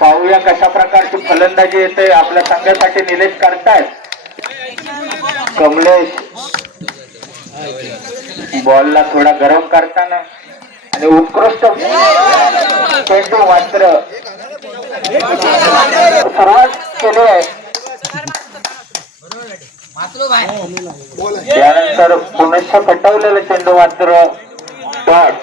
पाहूया कशा प्रकारची फलंदाजी येते आपल्या संघासाठी. निलेश करतायत, कमलेश बॉलला थोडा गरम करताना आणि उत्कृष्ट चेंडू मात्र सुरुवात केली आहे. त्यानंतर पुनश्च पटवलेलं चेंडू मात्र डॉट.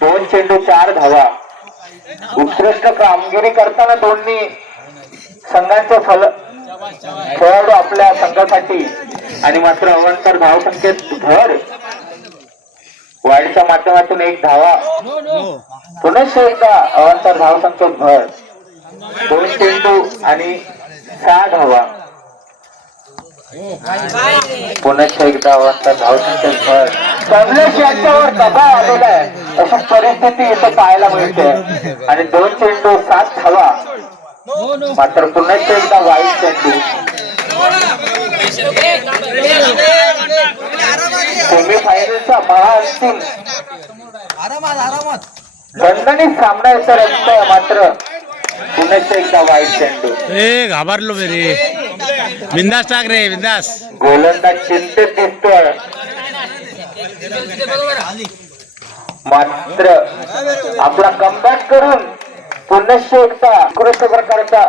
2 चेंडू 4 धावा. उत्कृष्ट कामगिरी करताना दोन्ही संघांचे खेळाडू आपल्या संघासाठी आणि मात्र अवांतर धावसंख्येत भर. वाईडच्या माध्यमातून 1 धावा. पुनश्च एकदा अवांतर धावसंख्येत भर. 2 चेंडू आणि 6 धावा. पुनश्च एकदा अवांतर धावसंख्येत भर. कमलेश यांच्यावर दबाव आलेला आहे अशी परिस्थिती इथे पाहायला मिळते आणि 2 चेंडू 7 धावा. मात्र पुनश्च एकदा वाईट चेंडू. सेमीफायनलचा महाअंतिम दणदणीत सामना येतो रंगतोय. मात्र पुनश्च एकदा वाईट चेंडू. घाबरलो रे. बिंदास टाक रे, बिंदास. गोलंदाज चिंतेत दिसतोय. मात्र आपला कमबॅक करून पुनश्च एकदा उत्कृष्ट प्रकारचा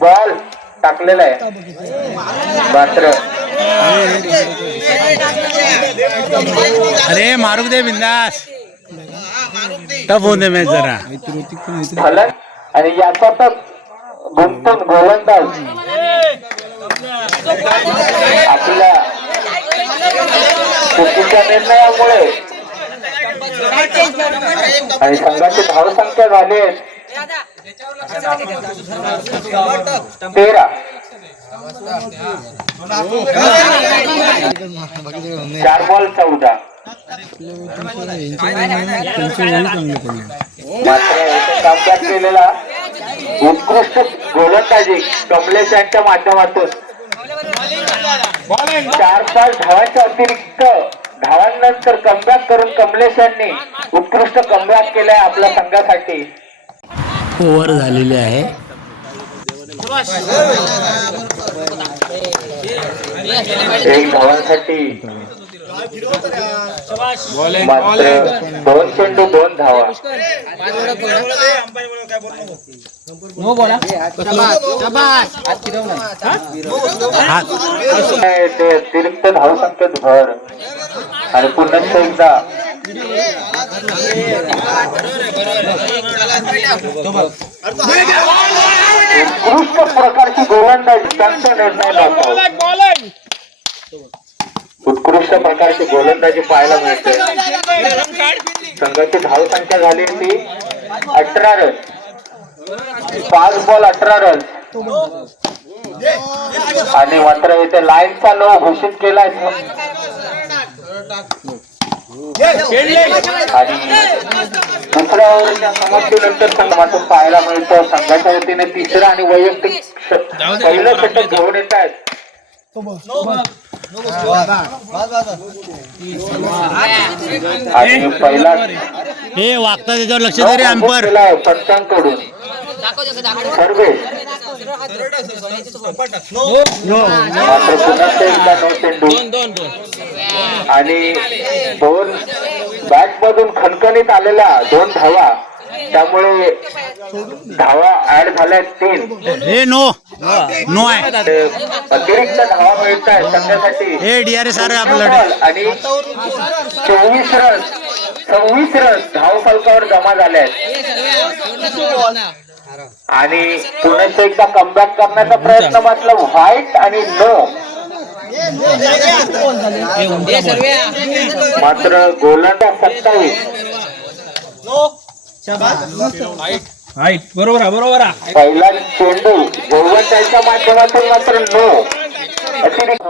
बॉल टाकलेला आहे. मात्र अरे मारू दे, बिंदास. टफ होऊन दे मॅच जरा. फलक आणि याच्यातच गुंतून गोलंदाज आपल्या चुकीच्या निर्णयामुळे आणि संघाची धावसंख्या झाली 13. 4 बॉल 14. मात्र केलेला उत्कृष्ट गोलंदाजी कमलेश यांच्या माध्यमातून 4-5 धावांच्या अतिरिक्त धावांनंतर कमबॅक करून कमलेश यांनी उत्कृष्ट कमबॅक केलाय आपल्या संघासाठी. ओव्हर झालेली आहे. एक धावांसाठी मात्र 2 चेंडू 2 धावा. अतिरिक्त धावसंख्येत भर आणि पुनश्च एकदा उत्कृष्ट प्रकारची गोलंदाजी त्यांचा निर्णय नव्हता. उत्कृष्ट प्रकारची गोलंदाजी पाहायला मिळते. संघाची धावसंख्या झाली ती 18 रन. 5 बॉल 18 रन आणि मात्र इथे लाईनचा लो घोषित केलाय. आणि दुसऱ्या ओव्हरच्या समाप्तीनंतर संघातून पाहायला मिळतं संघाच्या वतीने 3रा आणि वैयक्तिक पहिलं षटक घेऊन येत आहेत. आणि पहिला हे वागता त्याच्यावर लक्ष दे रे अंपर. पंचांकडून सर्वेश मात्र पुन्हा एकदा 9 चेंडू आणि 2 बॅट मधून खणखणीत आलेल्या 2 धावा. त्यामुळे धावा ऍड झाल्या 3. हे नो आहे. अतिरिक्त धावा मिळत आहेत संघासाठी. हे DRS आपल्याकडे आणि 24 रन 26 रन धाव फलकावर जमा झाले आहेत. आणि पुन्हा एकदा कमबॅक करण्याचा प्रयत्न मात्र व्हाईट आणि नो. मात्र गोलंदाज 27. बरोबर. पहिला चेंडू गोलंदाजाच्या माध्यमातून मात्र नो. अतिरिक्त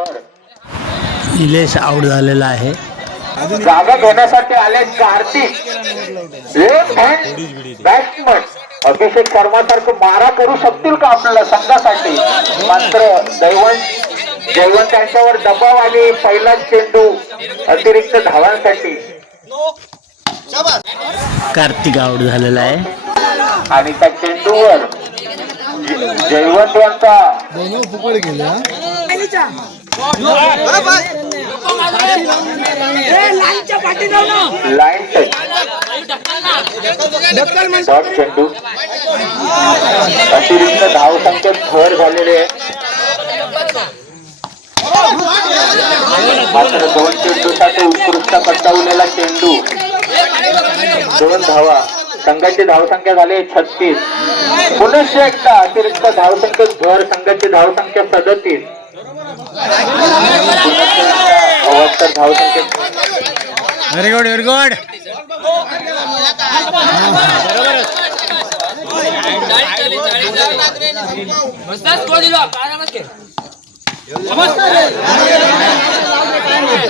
निलेश आउट झालेला आहे. जागा घेण्यासाठी आले Kartik. Left hand batsman Abhishek Sharma सारखं 12 करू शकतील का आपल्याला संघासाठी. मात्र जयवंत त्यांच्यावर दबाव आणि पहिला चेंडू अतिरिक्त धावांसाठी. कार्तिक आउट झालेला आहे. आणि त्या चेंडूवर जयवंत यांचा लाईन टच शॉट चेंडू. अतिरिक्त धावसंख्येत भर झालेले आहे. मात्र 2 चेंडूसाठी उत्कृष्ट पटकावलेला चेंडू. 2 धावा. संघाची धावसंख्या झाली 36. पुनश्च एकदा अतिरिक्त धावसंख्येत भर. संघाची धावसंख्या 37. अवतर धावसंख्येत. Very good very good.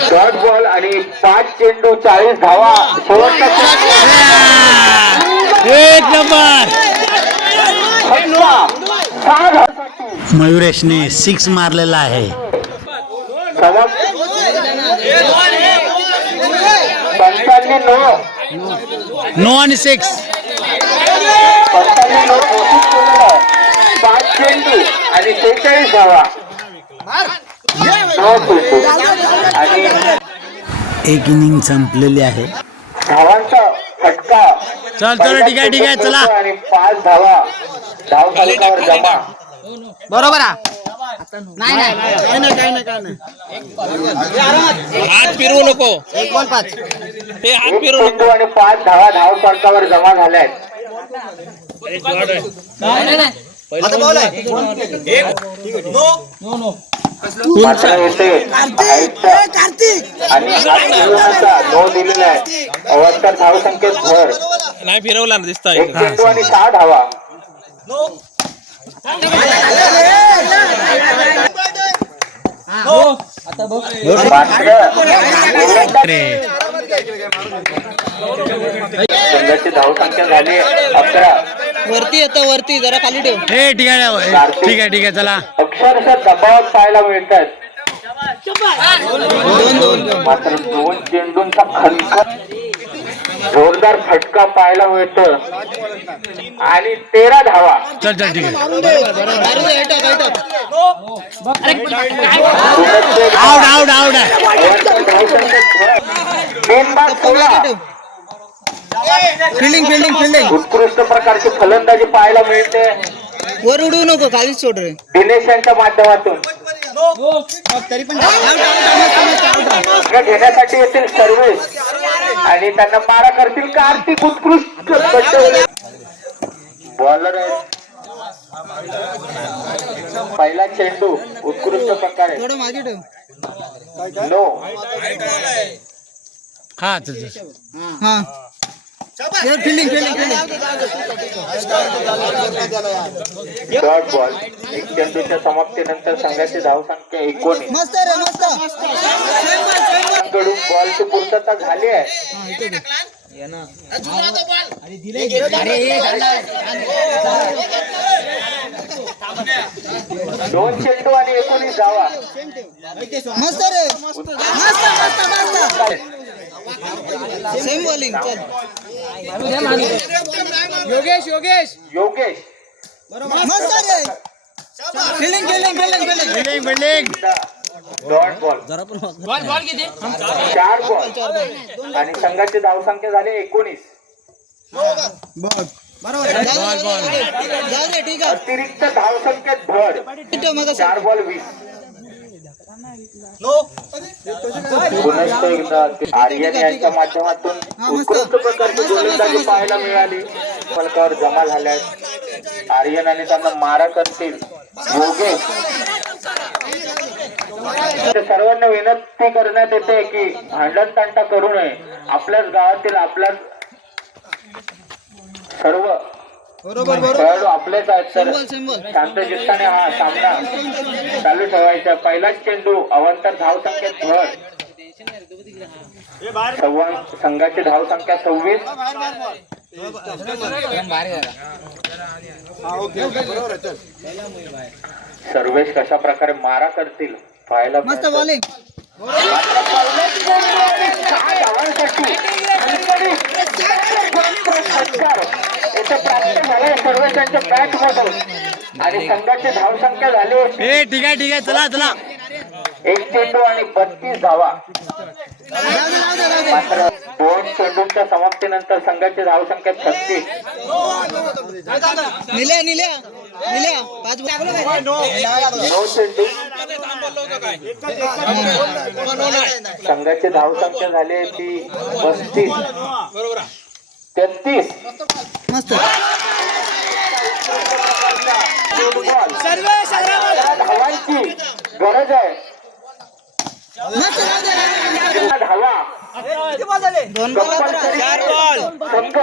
Short ball आणि 5 चेंडू 40 धावा. शेवटचा एक नंबर. मयुरेशने 6 मारलेला आहे. पंचांनी 9. 9 आणि 6. पंचांनी 9 घोषित केलेलं. 5 चेंडू आणि 46 धावा. 9 चेंडू आणि एक इनिंग संपलेली आहे. धावांचा फटका. चल चल ठीक आहे चला. आणि 5 धावा धाव फलकावर जमा. बरोबर आहे. नाही नाही हात फिरवू नको. 1-5. हे हात 1 फिरवू चेंडू आणि 5 धावा धाव फलकावर जमा झाल्या आहेत. मात्र येथे आणि नो दिलेला आहे. अवतर धावसंख्येत भर. नाही फिरवला ना दिसत 1 चेंडू आणि 6 धावा. संघाची धावसंख्या झाली 11. वरती येतं वरती जरा खाली ठेव. हे ठीक आहे चला. अक्षरशः दबावात पाहायला मिळतात. मात्र 2 चेंडूंचा खनखन जोरदार फटका पाहायला मिळतो आणि 13 धावा. चल ठीक आहे. आउट फिल्डिंग उत्कृष्ट प्रकारची फलंदाजी पाहायला मिळते वर उडू नको खालीच सोड रे. दिनेश यांच्या माध्यमातून. तरी पण घेण्यासाठी येतील सर्व्हिस आणि त्यांना मारा करतील कार्तिक. उत्कृष्ट बॉलर आहे. पहिला चेंडू उत्कृष्ट प्रकारे. थोडं मागे ठेव. नो. हा चल. हा फिल्डिंग डॉट बॉल. 1 चेंडूच्या समाप्तीनंतर संघाची धावसंख्या 19. मस्त रे मस्त. कडून बॉलची पूर्तता झाली आहे. 2 चेंडू आणि 19 धावा. मस्त रे मस्त. Same bowling. चल योगेश मस्त रे. Fielding dot ball. 4 बॉल आणि संघाची धावसंख्या झाली 19. जाऊ दे ठीक आहे. अतिरिक्त धावसंख्येत भर. 4 बॉल 20. पुनश्च एकदा आर्यन यांच्या माध्यमातून उत्कृष्ट प्रकारची गोलंदाजी पाहायला मिळाली. फलकावर जमा झाल्या आहेत. आर्यन आणि त्यांना मारा करतील योगेश. सर्वांना विनंती करण्यात येते की भांडण तंटा करू नये. आपल्याच गावातील आपल्याच सर्व खेळाडू आपलेच आहेत तर शांत चित्ताने हा सामना चालू ठेवायचा. पहिलाच चेंडू अवंतर धावसंख्येत भर. संघाची धावसंख्या 26. सर्वेश कशा प्रकारे मारा करतील पाहायला मस्त बॉलिंग. धावांसाठी सत्कार याचं प्राप्त झालंय सर्व त्यांच्या बॅट मधून आणि संघाची धावसंख्या झाली होती ए ठीक आहे चला चला 1 चेंडू आणि 32 धावा. मात्र 2 चेंडूंच्या समाप्तीनंतर संघाची धावसंख्या 36. निल्या 5 नऊ चेंडू संघाची धावसंख्या झाली आहे ती 35. 33 मस्त धावांची गरज आहे. मस्त धावा दोन बॉल संघ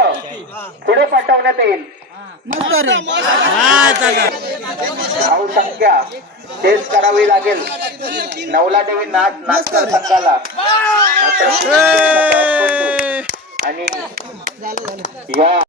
पुढे पाठवण्यात येईल. मस्त रे हा चला धावसंख्या तेच करावी लागेल. नवला देवी नाचकर संघाला आणि झालं या